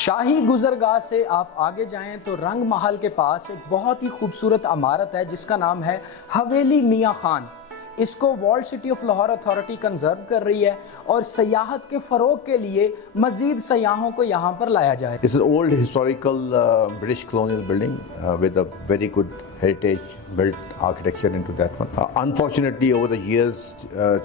شاہی گزرگاہ سے آپ آگے جائیں تو رنگ محل کے پاس ایک بہت ہی خوبصورت عمارت ہے جس کا نام ہے حویلی میاں خان. اس کو world city of Lahore authority conserve کر رہی ہے اور سیاحت کے فروغ کے لیے مزید سیاحوں کو یہاں پر لایا جائے. This is old historical British colonial building with a very good heritage built architecture into that one. Unfortunately over the years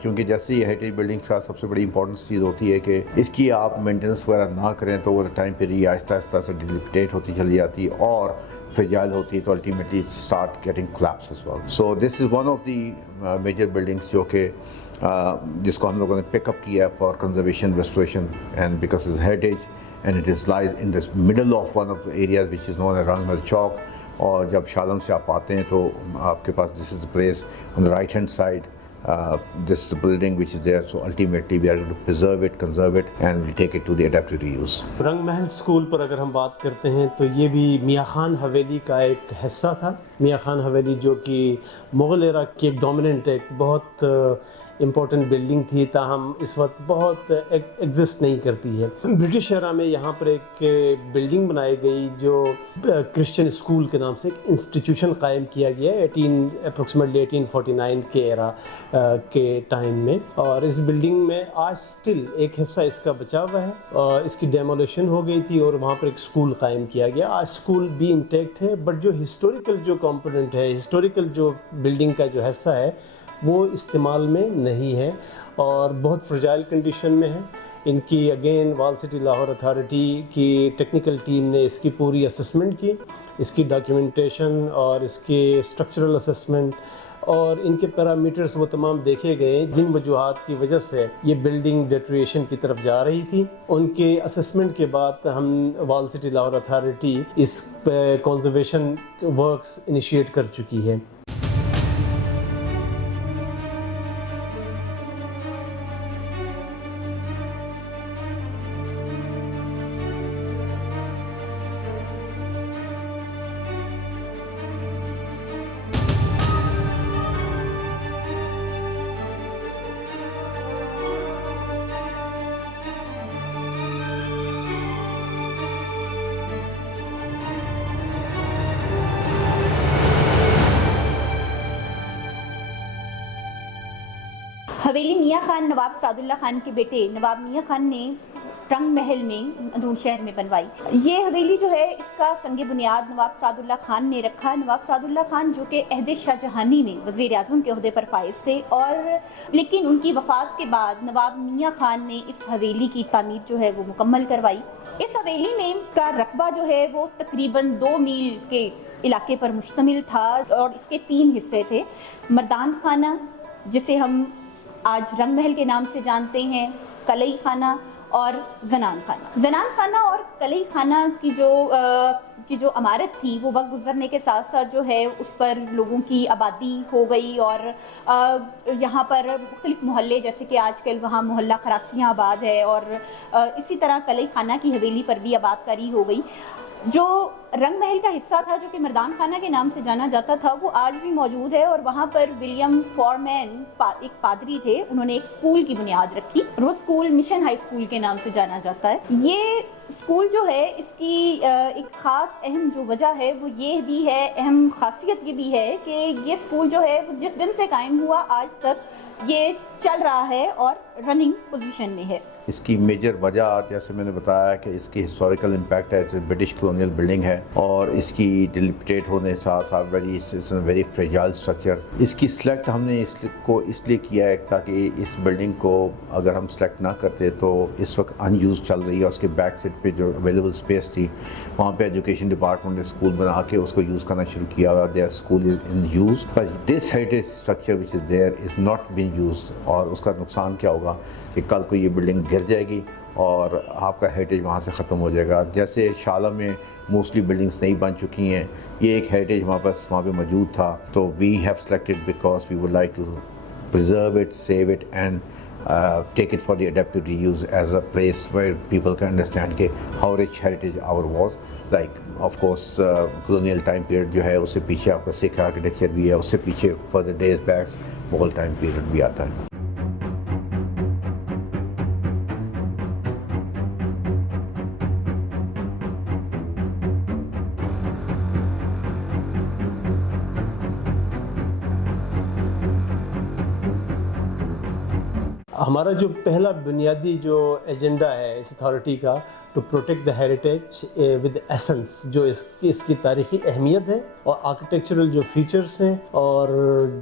چونکہ جیسے یہ heritage buildings کا سب سے بڑی importance چیز ہوتی ہے کہ اس کی آپ مینٹیننس وغیرہ نہ کریں تو over time پھر یہ آہستہ آہستہ سے ڈیلیپیٹیٹ ہوتی چلی جاتی ہے اور fragile ہوتی ہے تو ultimately start getting collapse as well. So this is one of the major buildings جو کہ جس کو ہم لوگوں نے پک اپ کیا for conservation restoration and because it's heritage and it is lies in this middle of one of the areas which is known as Rang Mahal چوک. اور جب شالم سے آپ آتے ہیں تو آپ کے پاس this is a place on the right hand side this building which is there, so ultimately we are going to preserve it, conserve it and we'll take it to the adaptive reuse. رنگ Mahal school پر اگر ہم بات کرتے ہیں تو یہ بھی میاں خان حویلی کا ایک حصہ تھا. میاں خان حویلی جو کہ مغل ایرا کی ایک ڈومیننٹ ایک بہت امپورٹنٹ بلڈنگ تھی تاہم اس وقت بہت ایگزسٹ نہیں کرتی ہے. برٹش ایرا میں یہاں پر ایک بلڈنگ بنائی گئی جو کرسچن اسکول کے نام سے ایک انسٹیٹیوشن قائم کیا گیا اپروکسیمیٹلی 1849 کے ایرا کے ٹائم میں. اور اس بلڈنگ میں آج سٹل ایک حصہ اس کا بچا ہوا ہے اور اس کی ڈیمولیشن ہو گئی تھی اور وہاں پر ایک اسکول قائم کیا گیا. آج اسکول بھی انٹیکٹ ہے بٹ جو ہسٹوریکل جو کمپوننٹ ہے ہسٹوریکل جو بلڈنگ کا جو حصہ ہے وہ استعمال میں نہیں ہے اور بہت فرجائل کنڈیشن میں ہے. ان کی again world city Lahore authority کی ٹیکنیکل ٹیم نے اس کی پوری اسسمنٹ کی, اس کی ڈاکیومنٹیشن اور اس کے اسٹرکچرل اسسمنٹ اور ان کے پیرامیٹرز وہ تمام دیکھے گئے جن وجوہات کی وجہ سے یہ بلڈنگ ڈیٹریشن کی طرف جا رہی تھی. ان کے اسسمنٹ کے بعد ہم ورلڈ سٹی لاہور اتھارٹی اس کنزرویشن ورکس انیشیٹ کر چکی ہے. حویلی میاں خان نواب سعد اللہ خان کے بیٹے نواب میاں خان نے رنگ محل میں اندرون شہر میں بنوائی. یہ حویلی جو ہے اس کا سنگ بنیاد نواب سعد اللہ خان نے رکھا. نواب سعد اللہ خان جو کہ عہد شاہ جہانی میں وزیر اعظم کے عہدے پر فائز تھے اور لیکن ان کی وفات کے بعد نواب میاں خان نے اس حویلی کی تعمیر جو ہے وہ مکمل کروائی. اس حویلی میں کا رقبہ جو ہے وہ تقریباً 2 میل کے علاقے پر مشتمل تھا اور اس کے 3 حصے تھے. مردان خانہ جسے ہم آج رنگ محل کے نام سے جانتے ہیں, کلئی خانہ اور زنان خانہ. زنان خانہ اور کلئی خانہ کی جو عمارت تھی وہ وقت گزرنے کے ساتھ ساتھ جو ہے اس پر لوگوں کی آبادی ہو گئی اور یہاں پر مختلف محلے جیسے کہ آج کل وہاں محلہ خراسیاں آباد ہے اور اسی طرح کلئی خانہ کی حویلی پر بھی آباد کاری ہو گئی. جو رنگ محل کا حصہ تھا جو کہ مردان خانہ کے نام سے جانا جاتا تھا وہ آج بھی موجود ہے اور وہاں پر ولیم فورمین ایک پادری تھے, انہوں نے ایک اسکول کی بنیاد رکھی. وہ اسکول مشن ہائی اسکول کے نام سے جانا جاتا ہے. یہ اسکول جو ہے اس کی ایک خاص اہم جو وجہ ہے وہ یہ بھی ہے, اہم خاصیت یہ بھی ہے کہ یہ اسکول جو ہے وہ جس دن سے قائم ہوا آج تک یہ چل رہا ہے اور رننگ پوزیشن میں ہے. اس کی میجر وجہ جیسے میں نے بتایا کہ اس کی ہسٹوریکل امپیکٹ ہے, برٹش کلونیل بلڈنگ ہے اور اس کی ڈیلیپیٹیٹ ہونے ساتھ ساتھ ویری فریجائل اسٹرکچر. اس کی سلیکٹ ہم نے اس لیے کیا ہے تاکہ اس بلڈنگ کو اگر ہم سلیکٹ نہ کرتے تو اس وقت ان یوز چل رہی ہے. اس کے بیک سائڈ پہ جو اویلیبل اسپیس تھی وہاں پہ ایجوکیشن ڈپارٹمنٹ نے اسکول بنا کے اس کو یوز کرنا شروع کیا ہوا. There school is in use but this heritage structure which is there is not been used. اور اس کا نقصان کیا ہوگا کہ کل کو یہ بلڈنگ گر جائے گی اور آپ کا ہیریٹیج وہاں سے ختم ہو جائے گا. جیسے شالم میں موسٹلی بلڈنگس نہیں بن چکی ہیں, یہ ایک ہیریٹیج ہمارے پاس وہاں پہ موجود تھا تو we have selected because we would like to preserve it, save it and take it for the adaptive reuse as a place where people can understand how rich heritage our was. Like of course colonial time period جو ہے اس سے پیچھے آپ کا سکھ architecture بھی ہے, اس سے پیچھے further days back Mughal time period بھی آتا ہے. ہمارا جو پہلا بنیادی جو ایجنڈا ہے اس اتھارٹی کا to protect the heritage with essence, جو اس کی تاریخی اہمیت ہے اور آرکیٹیکچرل جو فیچرز ہیں اور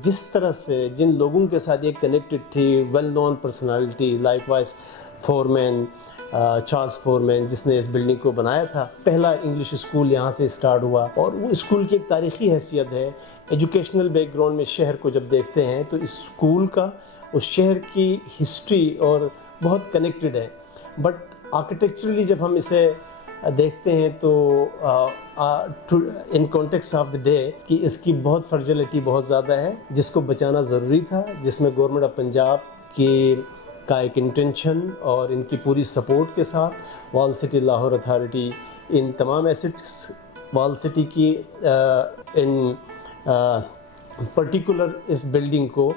جس طرح سے جن لوگوں کے ساتھ یہ کنیکٹڈ تھی، well known personality like Wise Foreman, Charles Foreman جس نے اس بلڈنگ کو بنایا تھا. پہلا انگلش اسکول یہاں سے اسٹارٹ ہوا اور وہ اسکول کی ایک تاریخی حیثیت ہے. ایجوکیشنل بیک گراؤنڈ میں شہر کو جب دیکھتے ہیں تو اس اسکول کا اس شہر کی ہسٹری اور بہت کنیکٹڈ ہے. بٹ آرکیٹیکچرلی جب ہم اسے دیکھتے ہیں تو in context of the day کہ اس کی بہت فرجیلٹی بہت زیادہ ہے، جس کو بچانا ضروری تھا، جس میں گورنمنٹ آف پنجاب کی کا ایک انٹینشن اور ان کی پوری سپورٹ کے ساتھ وال سٹی لاہور اتھارٹی ان تمام ایسٹس وال سٹی کی ان پرٹیکولر اس بلڈنگ کو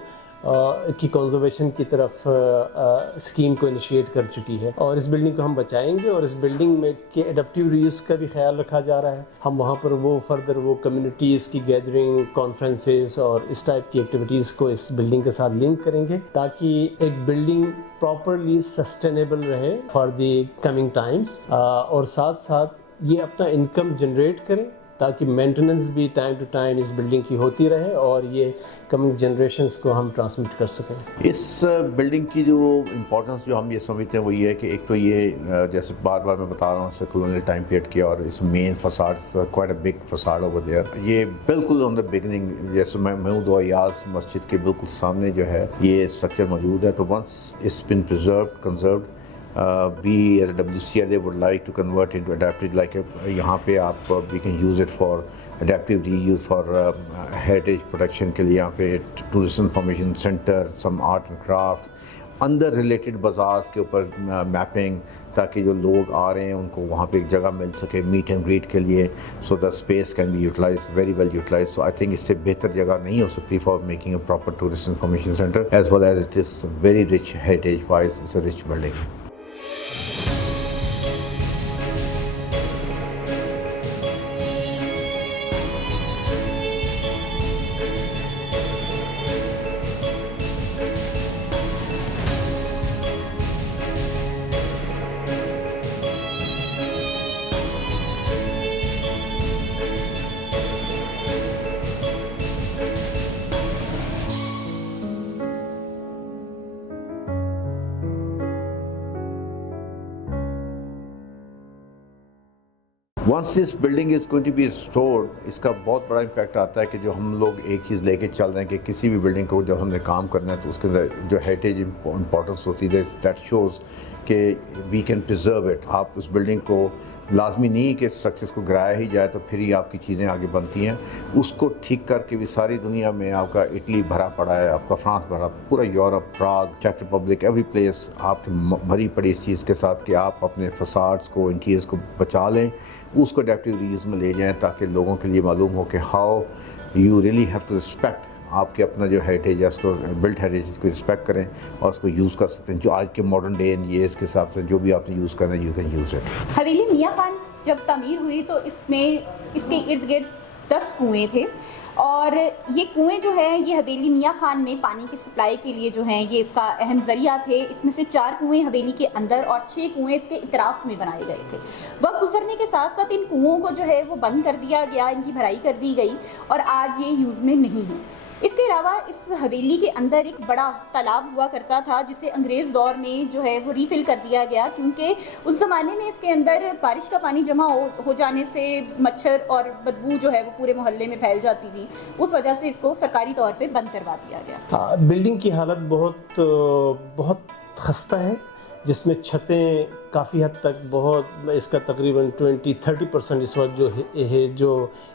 کی کنزرویشن کی طرف اسکیم کو انیشیٹ کر چکی ہے اور اس بلڈنگ کو ہم بچائیں گے اور اس بلڈنگ میں کے ایڈپٹیو ریوز کا بھی خیال رکھا جا رہا ہے. ہم وہاں پر وہ فردر وہ کمیونٹیز کی گیدرنگ، کانفرنسز اور اس ٹائپ کی ایکٹیویٹیز کو اس بلڈنگ کے ساتھ لنک کریں گے تاکہ ایک بلڈنگ پراپرلی سسٹینیبل رہے فار دی کمنگ ٹائمز اور ساتھ ساتھ یہ اپنا انکم جنریٹ کریں تاکہ مینٹیننس بھی ٹائم ٹو ٹائم اس بلڈنگ کی ہوتی رہے اور یہ کمنگ جنریشنز کو ہم ٹرانسمٹ کر سکیں. اس بلڈنگ کی جو امپورٹنس جو ہم یہ سمجھتے ہیں وہ یہ ہے کہ ایک تو یہ جیسے بار بار میں بتا رہا ہوں کولونیل ٹائم پیریڈ کی اور اس مین facade quite a big facade over there. یہ بالکل آن دا بگننگ جیسے میں محمود ایاز مسجد کے بالکل سامنے جو ہے یہ اسٹرکچر موجود ہے. تو once it's been preserved conserved we as a WCLA would like to convert into adaptive like یہاں پہ آپ we can use it for adaptive reuse for heritage protection کے لیے. یہاں پہ tourist information centre, some art and crafts اندر related بازارس کے اوپر میپنگ تاکہ جو لوگ آ رہے ہیں ان کو وہاں پہ ایک جگہ مل سکے میٹ اینڈ گریٹ کے لیے. So the space can be utilize very well utilize. So I think اس سے بہتر جگہ نہیں ہو سکتی for making a proper tourist information centre as well as it is very rich heritage wise. It's a rich building. Once this building is going to be restored اس کا بہت بڑا امپیکٹ آتا ہے کہ جو ہم لوگ ایک چیز لے کے چل رہے ہیں کہ کسی بھی بلڈنگ کو جب ہم نے کام کرنا ہے تو اس کے اندر جو ہیریٹیج امپورٹنس ہوتی ہے دیٹ شوز کہ وی کین پرزرو اٹ. آپ اس بلڈنگ کو لازمی نہیں کہ اسٹرکچرس کو گرایا ہی جائے تو پھر ہی آپ کی چیزیں آگے بنتی ہیں. اس کو ٹھیک کر کے بھی ساری دنیا میں آپ کا اٹلی بھرا پڑا ہے، آپ کا فرانس بھرا، پورا یورپ، پراگ، چیک ریپبلک، ایوری پلیس آپ کی بھری پڑی اس چیز کے ساتھ کہ آپ اپنے فساڈس کو انٹیریئرس کو بچا لیں، اس کو ایڈیپٹیو ریوز میں لے جائیں تاکہ لوگوں کے لیے معلوم ہو کہ how you really have to respect آپ کے اپنا جو ہیریٹیج ہے اس کو بلڈ ہیریٹیج کو رسپیکٹ کریں اور اس کو یوز کر سکتے ہیں جو آج کے ماڈرن ڈے اینڈ ایئرس کے حساب سے جو بھی آپ نے یوز کرنا ہے یو کین یوز اٹ. حویلی میاں خان جب تعمیر ہوئی تو اس میں اس کے ارد گرد 10 کنویں تھے اور یہ کنویں جو ہیں یہ حویلی میاں خان میں پانی کی سپلائی کے لیے جو ہیں یہ اس کا اہم ذریعہ تھے. اس میں سے 4 کنویں حویلی کے اندر اور 6 کنویں اس کے اطراف میں بنائے گئے تھے. وقت گزرنے کے ساتھ ساتھ ان کنووں کو جو ہے وہ بند کر دیا گیا، ان کی بھرائی کر دی گئی اور آج یہ یوز میں نہیں ہیں. اس کے علاوہ اس حویلی کے اندر ایک بڑا تالاب ہوا کرتا تھا جسے انگریز دور میں جو ہے وہ ریفل کر دیا گیا کیونکہ اس زمانے میں اس کے اندر بارش کا پانی جمع ہو جانے سے مچھر اور بدبو جو ہے وہ پورے محلے میں پھیل جاتی تھی. اس وجہ سے اس کو سرکاری طور پہ بند کروا دیا گیا. بلڈنگ کی حالت بہت خستہ ہے جس میں چھتیں کافی حد تک بہت اس کا تقریباً 20-30% اس وقت جو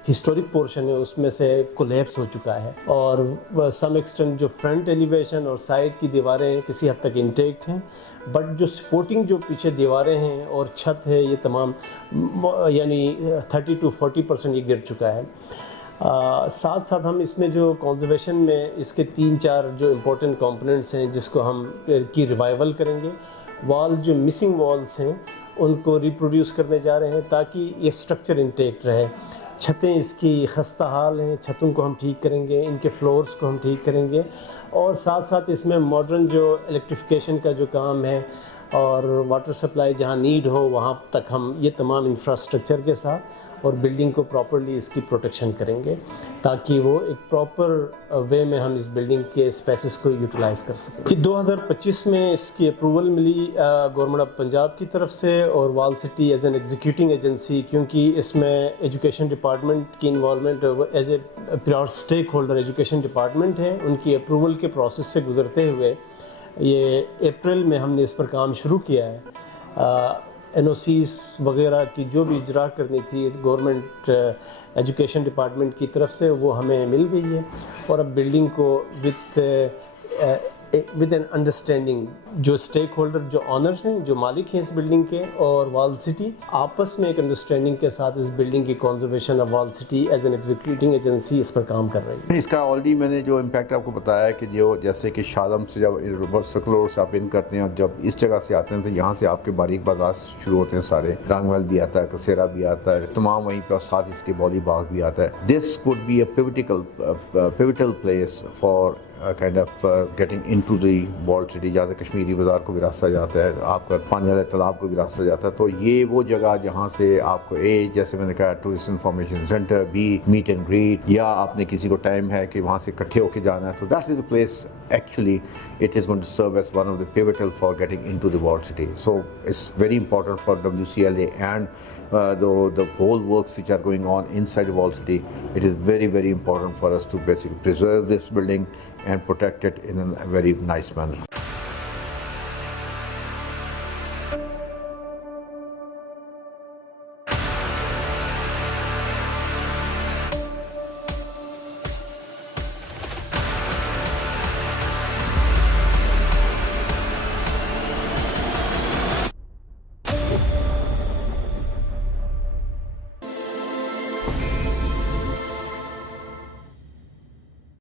ہسٹورک پورشن ہے اس میں سے کولیپس ہو چکا ہے اور سم ایکسٹینٹ جو فرنٹ ایلیویشن اور سائڈ کی دیواریں کسی حد تک انٹیکٹ ہیں بٹ جو سپورٹنگ جو پیچھے دیواریں ہیں اور چھت ہے یہ تمام یعنی 30-40% یہ گر چکا ہے. ساتھ ساتھ ہم اس میں جو کنزرویشن میں اس کے 3-4 جو امپورٹنٹ کمپوننٹس ہیں جس کو ہم کی ریوائول کریں گے. وال جو مسنگ والز ہیں ان کو ریپروڈیوس کرنے جا رہے ہیں تاکہ یہ سٹرکچر انٹیکٹ رہے. چھتیں اس کی خستہ حال ہیں، چھتوں کو ہم ٹھیک کریں گے، ان کے فلورز کو ہم ٹھیک کریں گے اور ساتھ ساتھ اس میں ماڈرن جو الیکٹریفیکیشن کا جو کام ہے اور واٹر سپلائی جہاں نیڈ ہو وہاں تک ہم یہ تمام انفراسٹرکچر کے ساتھ اور بلڈنگ کو پراپرلی اس کی پروٹیکشن کریں گے تاکہ وہ ایک پراپر وے میں ہم اس بلڈنگ کے اسپیسز کو یوٹیلائز کر سکیں. 2025 میں اس کی اپروول ملی گورنمنٹ آف پنجاب کی طرف سے اور wall city as an executing agency, کیونکہ اس میں ایجوکیشن ڈپارٹمنٹ کی involvement as a prior stakeholder education department ہے, ان کی اپروول کے پروسیس سے گزرتے ہوئے یہ اپریل میں ہم نے اس پر کام شروع کیا ہے. این او سیز وغیرہ کی جو بھی اجرا کرنی تھی گورنمنٹ ایجوکیشن ڈپارٹمنٹ کی طرف سے وہ ہمیں مل گئی ہے, اور اب بلڈنگ کو ود این انڈرسٹینڈنگ جو اسٹیک ہولڈر جو آنرز ہیں جو مالک ہیں اس بلڈنگ کے اور وال سٹی آپس میں ایک انڈرسٹینڈنگ کے ساتھ اس بلڈنگ کی conservation of wall city as an executing agency اس پر کام کر رہی ہے. اس کا آلریڈی میں نے جو امپیکٹ آپ کو بتایا ہے کہ جو جیسے کہ شالم سے جب سکلور سے آپ ان کرتے ہیں اور جب اس جگہ سے آتے ہیں تو یہاں سے آپ کے باریک بازار شروع ہوتے ہیں سارے, رنگ محل بھی آتا ہے, کسیرا بھی آتا ہے, تمام وہیں پہ ساتھ اس کے بالی باغ بھی آتا ہے. This would be a pivotal place for kind of getting into the walled city, جہاں سے کشمیری بازار کو بھی راستہ جاتا ہے, آپ کا پانی والے تالاب کو بھی راستہ جاتا ہے. تو یہ وہ جگہ جہاں سے آپ کو جیسے میں نے کہا ٹورسٹ انفارمیشن سینٹر بھی, میٹ اینڈ گریٹ, یا آپ نے کسی کو ٹائم ہے کہ وہاں سے اکٹھے ہو کے جانا ہے, تو that is a place actually it is going to serve as one of the pivotal for getting into the walled city. So it's very important for WCLA and the whole works which are going on inside the walled city. It is very, very important for us to basically preserve this building and protect it in a very nice manner.